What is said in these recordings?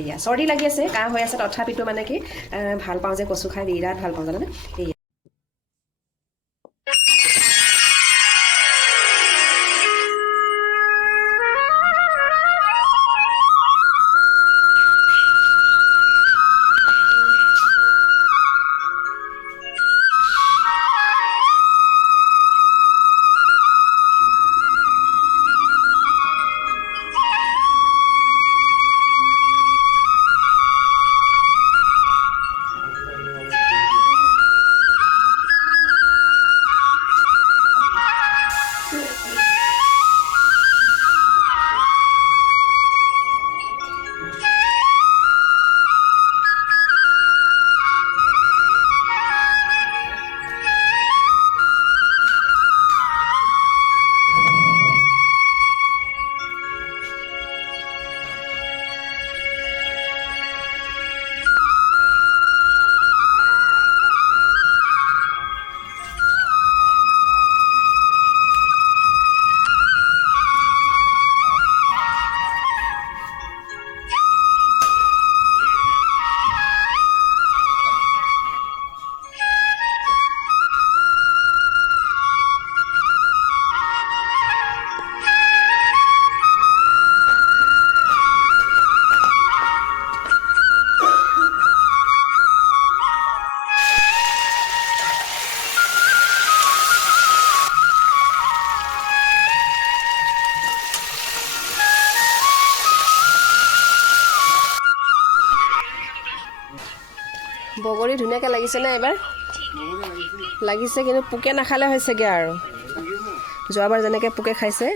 এয়া চৰ্দি লাগি আছে, কাহ হৈ আছে, তথাপিতো মানে কি ভাল পাওঁ যে কচু খাই বিৰাট ভাল পাওঁ জানানে। এয়া বগৰী ধুনীয়াকৈ লাগিছেনে এইবাৰ? লাগিছে, কিন্তু পোকে নাখালে হৈছেগৈ আৰু। যোৱাবাৰ যেনেকৈ পোকে খাইছে।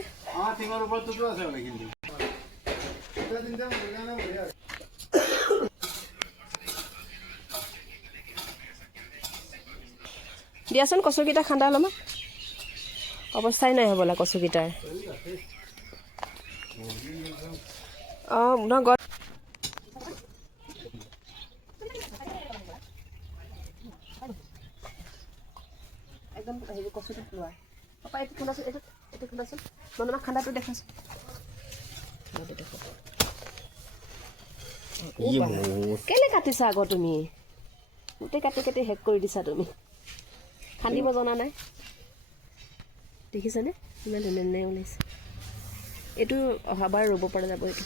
দিয়াচোন কচুকেইটা খান্দা অলপমান। অৱস্থাই নাই হ'বলা কচুকেইটাৰ। অঁ নহয় গছ একদম হেৰি কচুটো লোৱা। পাপা এইটো খোলাচোন, এইটো খোলাচোন। মনমা খান্দাটো দেখাচোন। কেলে কাটিছা আকৌ তুমি? গোটেই কাটি কাটি শেষ কৰি দিছা তুমি। খান্দিব জনা নাই। দেখিছানে ইমান ধুনীয়া ধুনীয়া ওলাইছে। এইটো অহাবাৰ ৰুব পৰা যাব। এইটো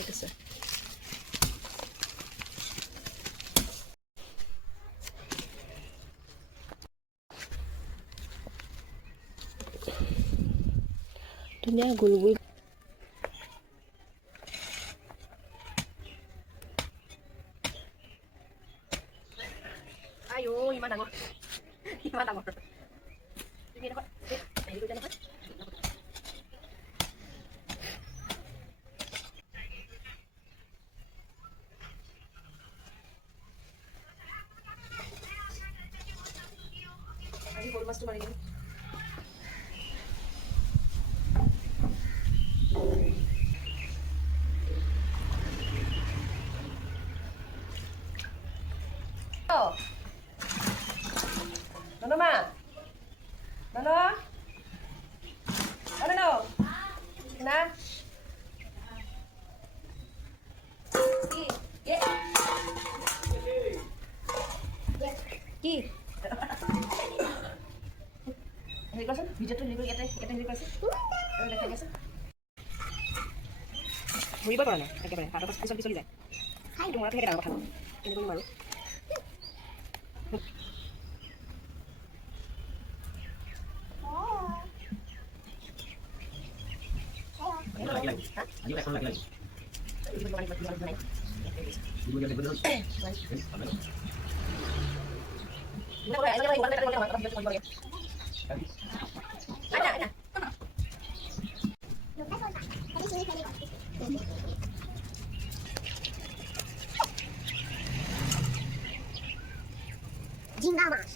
এইটো আছে। ধুনীয়া গোল গোল। আইও ইমান ডাঙৰ, ইমান ডাঙৰ। তুমি এনেকুৱা হেৰি কৰিছা নহয়। আজি সৰু মাছটো মাৰি দিম। মনমা মন না কি হেৰি কৰচোন, ভিডিঅ'টো হেৰি কৰি ইয়াতে হেৰি কৰচোন, দেখাই দিয়াচোন। ঘূৰিব পৰা নাই একেবাৰে, হাতৰ পাছ পিছলি যায়। এইটো মনত থাকে ডাঙৰ কথা কেনেকৈ নোৱাৰোঁ। Jingle Mash.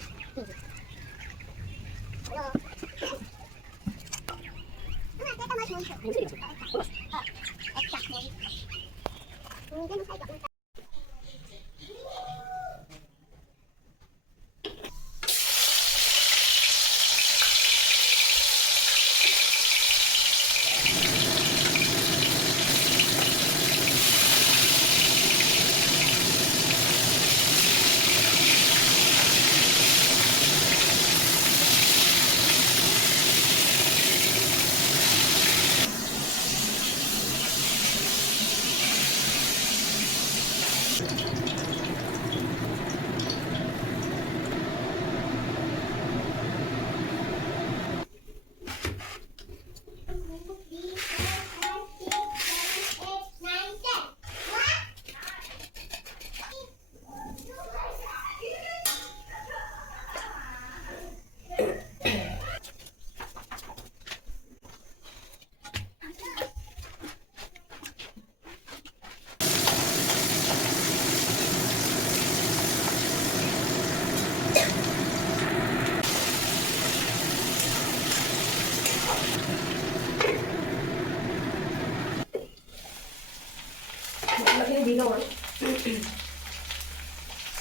মছলাখিনি দি লওঁ আৰু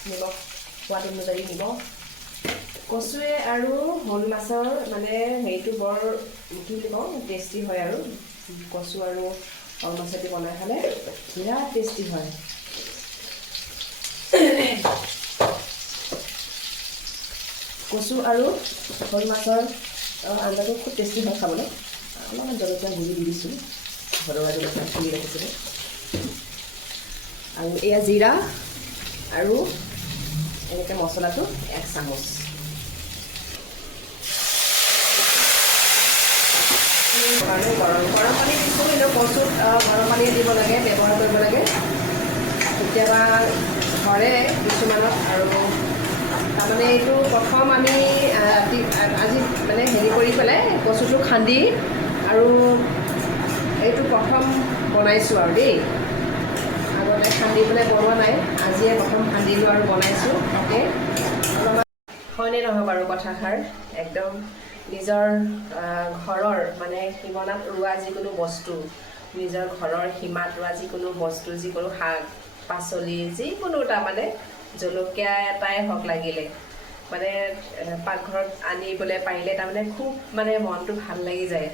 নিমখ সোৱাদ অনুযায়ী নিমখ কচুৱে আৰু শ'ল মাছৰ মানে হেৰিটো বৰ কি বুলি কওঁ টেষ্টি হয় আৰু কচু আৰু শ'ল মাছেদি বনাই খালে বিৰাট টেষ্টি হয় কচু আৰু শ'ল মাছৰ আঞ্জাটো খুব টেষ্টি হয় খাবলৈ অলপমান জলকীয়া গুড়ি দি দিছোঁ ঘৰুৱা জলকীয়া খুন্দি ৰাখিছিলোঁ আৰু এয়া জিৰা আৰু এনেকৈ মছলাটো 1 চামুচ আৰু গৰম পানী দিছোঁ এনেও কচুত গৰম পানীয়ে দিব লাগে ব্যৱহাৰ কৰিব লাগে কেতিয়াবা ধৰে কিছুমানত আৰু তাৰমানে এইটো প্ৰথম আমি আজি মানে হেৰি কৰি পেলাই কচুটো খান্দি আৰু এইটো প্ৰথম বনাইছোঁ আৰু দেই আগতে খান্দি পেলাই বনোৱা নাই আজিয়ে প্ৰথম খান্দিলোঁ আৰু বনাইছোঁ তাতে অলপমান হয়নে নহয় বাৰু কথাষাৰ একদম নিজৰ ঘৰৰ মানে সীমানাত ৰোৱা যিকোনো বস্তু নিজৰ ঘৰৰ সীমাত ৰোৱা যিকোনো বস্তু যিকোনো শাক পাচলি যিকোনো তাৰমানে জলকীয়া এটাই হওক লাগিলে মানে পাকঘৰত আনিবলৈ পাৰিলে তাৰমানে খুব মানে মনটো ভাল লাগি যায়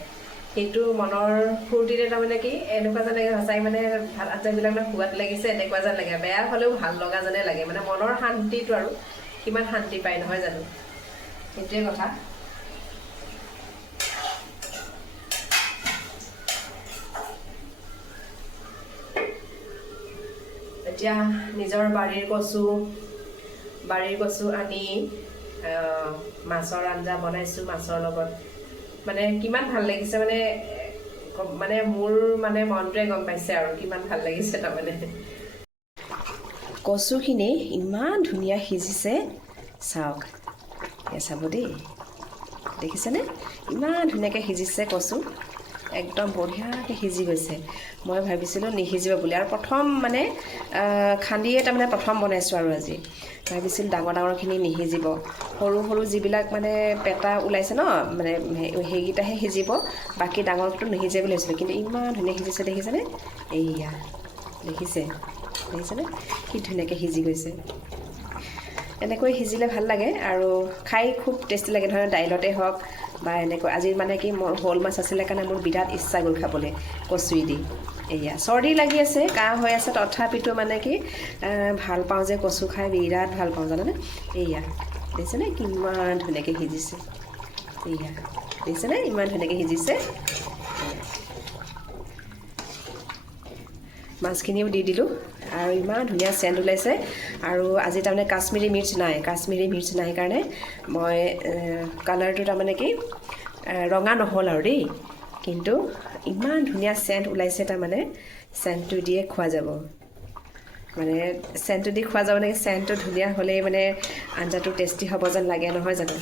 সেইটো মনৰ ফূৰ্তিতে তাৰমানে কি এনেকুৱা যেন লাগে সঁচাই মানে ভাত আঞ্জাবিলাক মানে সোৱাদ লাগিছে এনেকুৱা যেন লাগে বেয়া হ'লেও ভাল লগা যেনে লাগে মানে মনৰ শান্তিটো আৰু কিমান শান্তি পায় নহয় জানো সেইটোৱে কথা এতিয়া নিজৰ বাৰীৰ কচু আনি মাছৰ আঞ্জা বনাইছোঁ মাছৰ লগত মানে কিমান ভাল লাগিছে মানে মোৰ মানে মনটোৱে গম পাইছে আৰু কিমান ভাল লাগিছে তাৰমানে কচুখিনি ইমান ধুনীয়া সিজিছে চাওক চাব দেই দেখিছেনে ইমান ধুনীয়াকৈ সিজিছে কচু একদম বঢ়িয়াকৈ সিজি গৈছে মই ভাবিছিলোঁ নিসিজিব বুলি আৰু প্ৰথম মানে খান্দিয়ে তাৰমানে প্ৰথম বনাইছোঁ আৰু আজি ভাবিছিলোঁ ডাঙৰখিনি নিসিজিব সৰু যিবিলাক মানে পেটা ওলাইছে ন মানে সেইকেইটাহে সিজিব বাকী ডাঙৰটো নিসিজে বুলি ভাবিছিলোঁ কিন্তু ইমান ধুনীয়া সিজিছে দেখিছেনে এইয়া দেখিছেনে কি ধুনীয়াকৈ সিজি গৈছে এনেকৈ সিজিলে ভাল লাগে আৰু খাই খুব টেষ্টি লাগে ধৰণৰ দাইলতে হওক বা এনেকৈ আজি মানে কি মোৰ শ'ল মাছ আছিলে কাৰণে মোৰ বিৰাট ইচ্ছা গ'ল খাবলৈ কচুই দি এয়া চৰ্দি লাগি আছে কাহ হৈ আছে তথাপিতো মানে কি ভাল পাওঁ যে কচু খাই বিৰাট ভাল পাওঁ জানানে এয়া দেখিছেনে কিমান ধুনীয়াকৈ সিজিছে এয়া দেখিছেনে ইমান ধুনীয়াকৈ সিজিছে মাছখিনিও দি দিলোঁ আৰু ইমান ধুনীয়া চেণ্ট ওলাইছে আৰু আজি তাৰমানে কাশ্মীৰী মিৰ্চ নাই কাৰণে মই কালাৰটো তাৰমানে কি ৰঙা নহ'ল আৰু দেই কিন্তু ইমান ধুনীয়া চেণ্ট ওলাইছে তাৰমানে চেণ্টটো দিয়ে খোৱা যাব মানে চেণ্টটো দি খোৱা যাব নেকি চেণ্টটো ধুনীয়া হ'লেই মানে আঞ্জাটো টেষ্টি হ'ব যেন লাগে নহয় জানো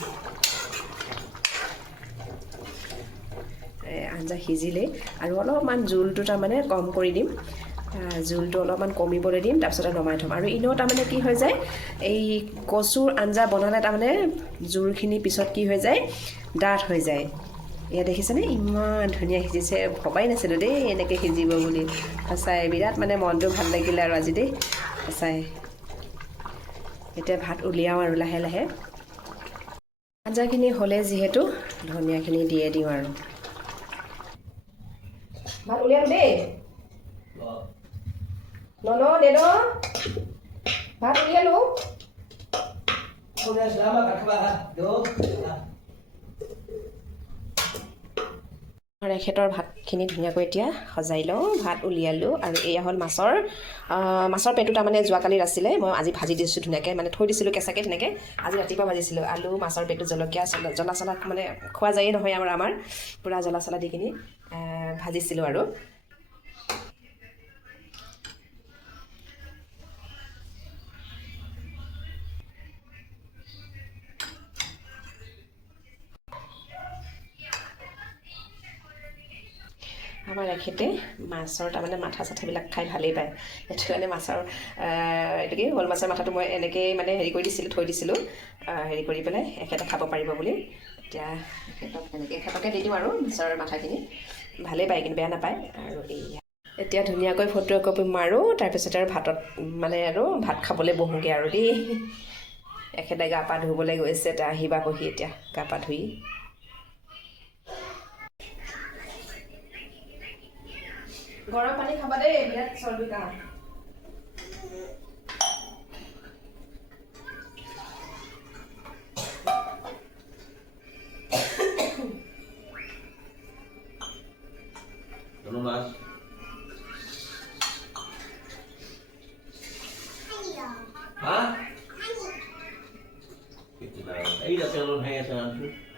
আঞ্জা সিজিলেই আৰু অলপমান জোলটো তাৰমানে কম কৰি দিম জোলটো অলপমান কমিবলৈ দিম তাৰপিছতে নমাই থ'ম আৰু এনেও তাৰমানে কি হৈ যায় এই কচুৰ আঞ্জা বনালে তাৰমানে জোলখিনি পিছত কি হৈ যায় ডাঠ হৈ যায় এয়া দেখিছেনে ইমান ধুনীয়া সিজিছে ভবাই নাছিলোঁ দেই এনেকৈ সিজিব বুলি সঁচাই বিৰাট মানে মনটো ভাল লাগিলে আৰু আজি দেই সঁচাই এতিয়া ভাত উলিয়াওঁ আৰু লাহে লাহে আঞ্জাখিনি হ'লে যিহেতু ধনিয়াখিনি দিয়ে দিওঁ আৰু ভাত উলিয়াম দেই দেদ ভাত উলিয়ালো এখেতৰ ভাতখিনি ধুনীয়াকৈ এতিয়া সজাই লওঁ ভাত উলিয়ালোঁ আৰু এয়া হ'ল মাছৰ পেটু তাৰমানে যোৱাকালিৰ আছিলে মই আজি ভাজি দিছোঁ ধুনীয়াকৈ মানে থৈ দিছিলোঁ কেঁচাকৈ ধুনীয়াকৈ আজি ৰাতিপুৱা ভাজিছিলোঁ আলু মাছৰ পেটু জলকীয়া জ্বলা চলা মানে খোৱা যায়েই নহয় আমাৰ পূৰা জ্বলা চলা দি কিনি ভাজিছিলোঁ আৰু আমাৰ এখেতে মাছৰ তাৰমানে মাথা চাথাবিলাক খাই ভালেই পায় সেইটো কাৰণে মাছৰ এইটো কি শ'ল মাছৰ মাথাটো মই এনেকৈয়ে মানে হেৰি কৰি দিছিলোঁ থৈ দিছিলোঁ হেৰি কৰি পেলাই এখেতে খাব পাৰিব বুলি এতিয়া এখেতকে দি দিওঁ আৰু মাছৰ মাথাখিনি ভালেই পায় কিন্তু বেয়া নাপায় আৰু এইয়া এতিয়া ধুনীয়াকৈ ফটো একপি মাৰোঁ, তাৰপিছত আৰু ভাতত মানে আৰু ভাত খাবলৈ বহোঁগৈ আৰু দেই। এখেতে গা পা ধুবলৈ গৈছে, এতিয়া আহিবা বহি এতিয়া গা পা ধুই। গৰম পানী খাবা দেই, বিৰাট চৰ্বি কাহ। Hả? Cái nào ấy là theo luôn hay sao anh?